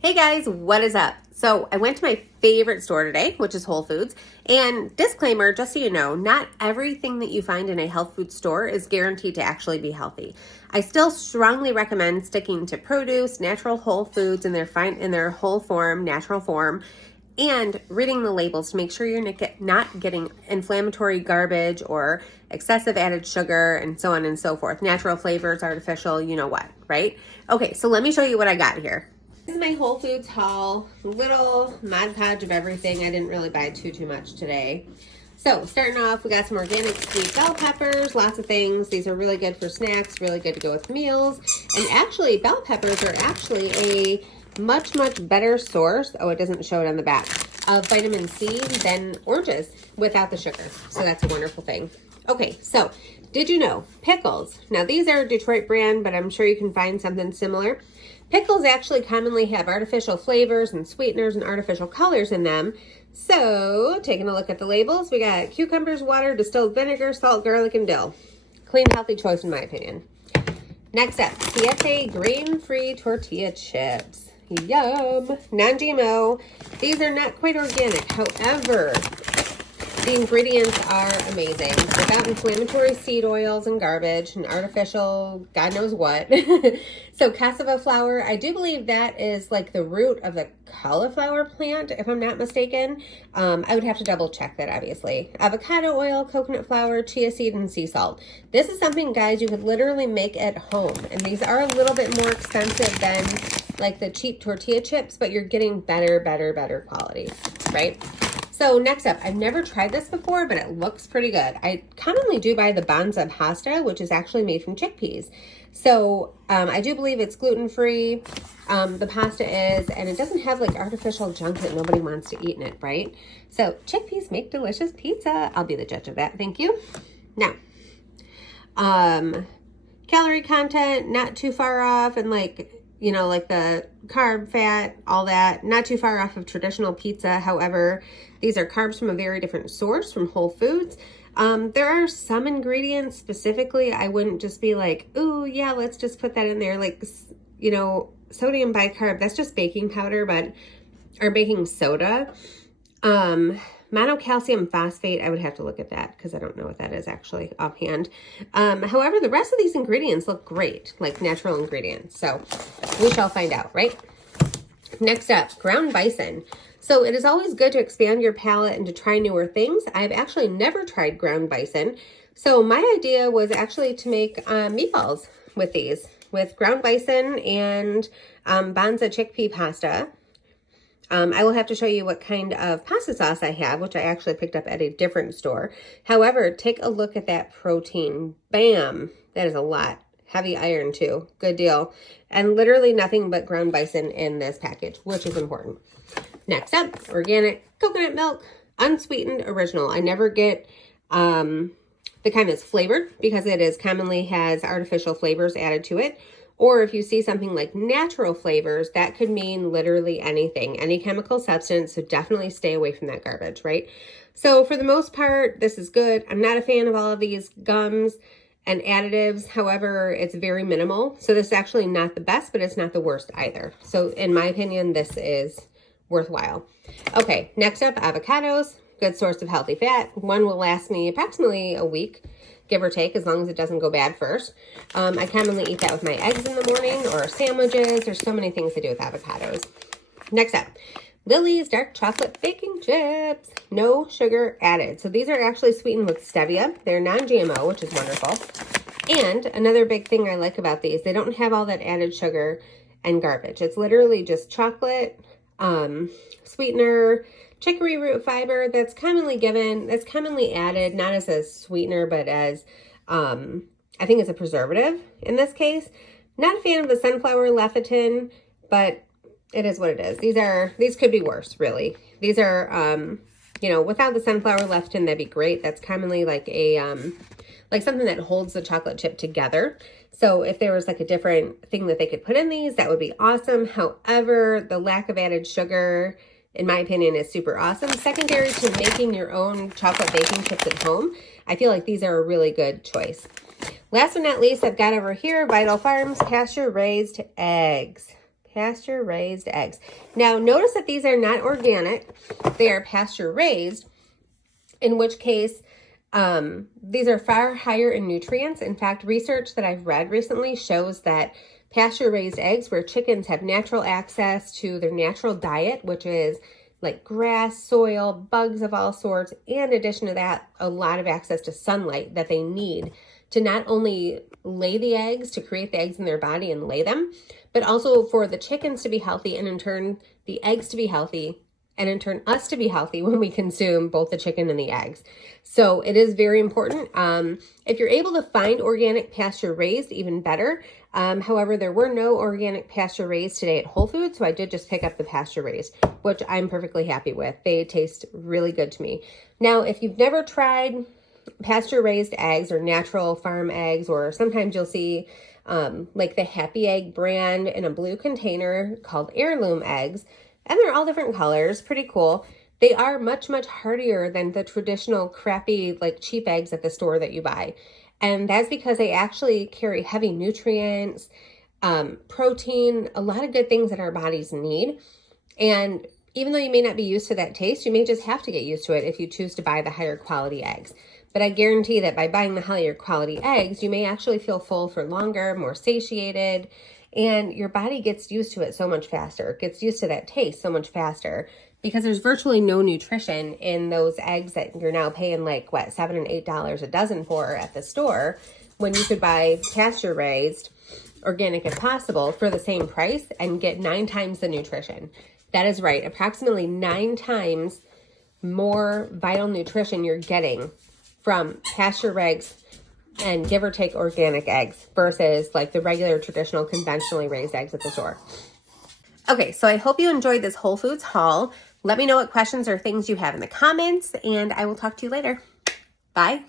Hey guys, what is up? So I went to my favorite store today, which is Whole Foods. And disclaimer, just so you know, not everything that you find in a health food store is guaranteed to actually be healthy. I still strongly recommend sticking to produce, natural whole foods in their whole form, natural form, and reading the labels to make sure you're not getting inflammatory garbage or excessive added sugar and so on and so forth. Natural flavors, artificial, you know what, right? Okay, so let me show you what I got here. This is my Whole Foods haul. Little Mod Podge of everything. I didn't really buy too much today. So starting off, we got some organic sweet bell peppers, lots of things. These are really good for snacks, really good to go with meals. And actually, bell peppers are actually a much better source, oh, it doesn't show it on the back, of vitamin C than oranges without the sugar. So that's a wonderful thing. Okay, so did you know pickles? Now these are a Detroit brand, but I'm sure you can find something similar. Pickles actually commonly have artificial flavors and sweeteners and artificial colors in them. So taking a look at the labels, we got cucumbers, water, distilled vinegar, salt, garlic, and dill. Clean, healthy choice in my opinion. Next up, Siete grain-free tortilla chips. Yum! Non-GMO. These are not quite organic. However, the ingredients are amazing. Without inflammatory seed oils and garbage and artificial God knows what. So cassava flour, I do believe that is like the root of the cauliflower plant, if I'm not mistaken. I would have to double check that, obviously. Avocado oil, coconut flour, chia seed, and sea salt. This is something, guys, you could literally make at home. And these are a little bit more expensive than like the cheap tortilla chips, but you're getting better quality, right? So next up, I've never tried this before, but it looks pretty good. I commonly do buy the Banza pasta, which is actually made from chickpeas. So I do believe it's gluten-free, the pasta is, and it doesn't have like artificial junk that nobody wants to eat in it, right? So chickpeas make delicious pizza. I'll be the judge of that, thank you. Now, calorie content, not too far off, and like, you know, like the carb, fat, all that, not too far off of traditional pizza. However, these are carbs from a very different source, from Whole Foods. There are some ingredients specifically, I wouldn't just be like, ooh, yeah, let's just put that in there. Like, you know, sodium bicarb, that's just baking powder, or baking soda. Monocalcium phosphate, I would have to look at that because I don't know what that is actually offhand. However, the rest of these ingredients look great, like natural ingredients. So we shall find out, right? Next up, ground bison. So it is always good to expand your palate and to try newer things. I've actually never tried ground bison. So my idea was actually to make meatballs with these, with ground bison and Banza chickpea pasta. I will have to show you what kind of pasta sauce I have, which I actually picked up at a different store. However, take a look at that protein. Bam! That is a lot. Heavy iron too. Good deal. And literally nothing but ground bison in this package, which is important. Next up, organic coconut milk, unsweetened original. I never get the kind that's flavored because it is commonly has artificial flavors added to it. Or if you see something like natural flavors, that could mean literally anything, any chemical substance. So definitely stay away from that garbage, right? So for the most part, this is good. I'm not a fan of all of these gums and additives. However, it's very minimal. So this is actually not the best, but it's not the worst either. So in my opinion, this is worthwhile. Okay, next up, avocados. Good source of healthy fat. One will last me approximately a week, give or take, as long as it doesn't go bad first. I commonly eat that with my eggs in the morning or sandwiches. There's so many things to do with avocados. Next up, Lily's dark chocolate baking chips. No sugar added. So these are actually sweetened with stevia. They're non-GMO, which is wonderful. And another big thing I like about these, they don't have all that added sugar and garbage. It's literally just chocolate, sweetener, chicory root fiber that's commonly added, not as a sweetener, but as, I think it's a preservative in this case. Not a fan of the sunflower lecithin, but it is what it is. These could be worse, really. These are, you know, without the sunflower lecithin, that'd be great. That's commonly like a, like something that holds the chocolate chip together. So if there was like a different thing that they could put in these, that would be awesome. However, the lack of added sugar, in my opinion, is super awesome. Secondary to making your own chocolate baking chips at home, I feel like these are a really good choice. Last but not least, I've got over here Vital Farms pasture-raised eggs. pasture raised eggs. Now notice that these are not organic. They are pasture raised, in which case these are far higher in nutrients. In fact, research that I've read recently shows that pasture raised eggs, where chickens have natural access to their natural diet, which is like grass, soil, bugs of all sorts, and in addition to that, a lot of access to sunlight that they need to not only lay the eggs, to create the eggs in their body and lay them, but also for the chickens to be healthy, and in turn, the eggs to be healthy, and in turn, us to be healthy when we consume both the chicken and the eggs. So it is very important. If you're able to find organic pasture raised, even better. However, there were no organic pasture raised today at Whole Foods, so I did just pick up the pasture raised, which I'm perfectly happy with. They taste really good to me. Now, if you've never tried pasture raised eggs or natural farm eggs, or sometimes you'll see like the Happy Egg brand in a blue container called heirloom eggs, and they're all different colors, pretty cool. They are much, much heartier than the traditional crappy, like cheap eggs at the store that you buy. And that's because they actually carry heavy nutrients, protein, a lot of good things that our bodies need. And even though you may not be used to that taste, you may just have to get used to it if you choose to buy the higher quality eggs. But I guarantee that by buying the higher quality eggs, you may actually feel full for longer, more satiated, and your body gets used to it so much faster. It gets used to that taste so much faster, because there's virtually no nutrition in those eggs that you're now paying like, what, $7 and $8 a dozen for at the store, when you could buy pasture raised, organic if possible, for the same price and get 9 times the nutrition. That is right, approximately 9 times more vital nutrition you're getting from pasture raised and give or take organic eggs versus like the regular traditional conventionally raised eggs at the store. Okay, so I hope you enjoyed this Whole Foods haul. Let me know what questions or things you have in the comments, and I will talk to you later. Bye.